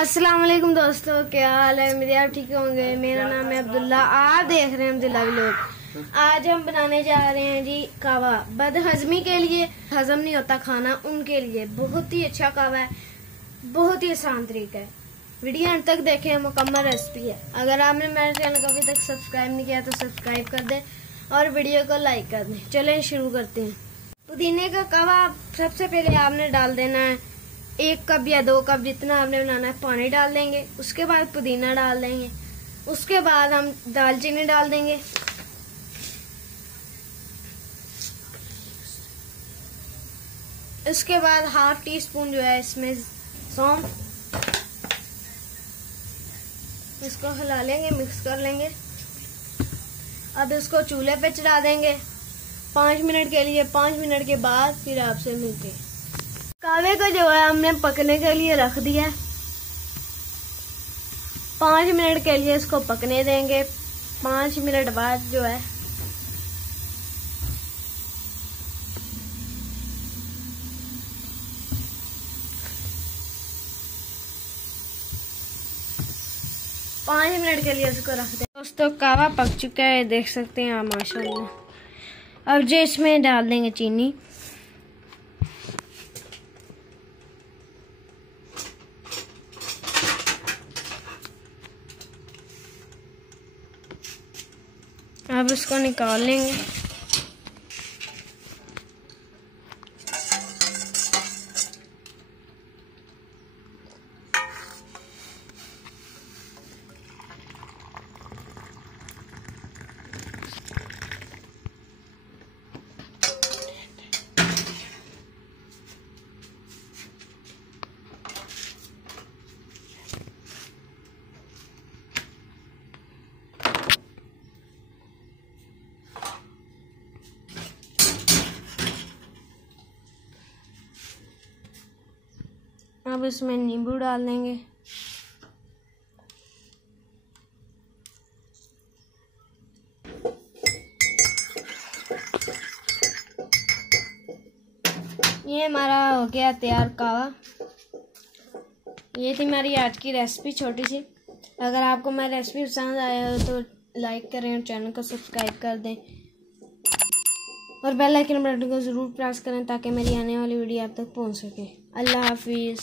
अस्सलाम वालेकुम दोस्तों, क्या हाल है? मेरे आप ठीक होंगे। मेरा नाम है अब्दुल्ला, आप देख रहे हैं अब्दुल्ला व्लॉग। आज हम बनाने जा रहे हैं जी कहवा। बदहजमी के लिए, हजम नहीं होता खाना उनके लिए बहुत ही अच्छा कहवा है, बहुत ही आसान तरीका है। वीडियो अंत तक देखें, मुकम्मल रेसिपी है। अगर आपने मेरे चैनल को अभी तक सब्सक्राइब नहीं किया तो सब्सक्राइब कर दें और वीडियो को लाइक कर दें। चलें शुरू करते हैं। पुदीने का कहवा सबसे पहले आपने डाल देना है 1 कप या 2 कप, जितना आपने बनाना है पानी डाल देंगे। उसके बाद पुदीना डाल देंगे। उसके बाद हम दालचीनी डाल देंगे। उसके बाद ½ टीस्पून जो है इसमें सौंफ, इसको हिला लेंगे, मिक्स कर लेंगे। अब इसको चूल्हे पे चढ़ा देंगे 5 मिनट के लिए। 5 मिनट के बाद फिर आपसे मिलते हैं। कहवे को जो है हमने पकने के लिए रख दिया। 5 मिनट के लिए इसको पकने देंगे। 5 मिनट बाद जो है के लिए इसको रख दें। दोस्तों कहवा पक चुका है, देख सकते हैं आप माशाल्लाह। अब जो इसमें डाल देंगे चीनी। अब इसको निकाल लेंगे। अब इसमें नींबू डाल देंगे। ये हमारा हो गया तैयार कहवा। ये थी हमारी आज की रेसिपी, छोटी सी। अगर आपको मेरी रेसिपी पसंद आया हो तो लाइक करें और चैनल को सब्सक्राइब कर दें और बेल आइकन बटन को ज़रूर प्रेस करें ताकि मेरी आने वाली वीडियो आप तक पहुंच सके। अल्लाह हाफिज़।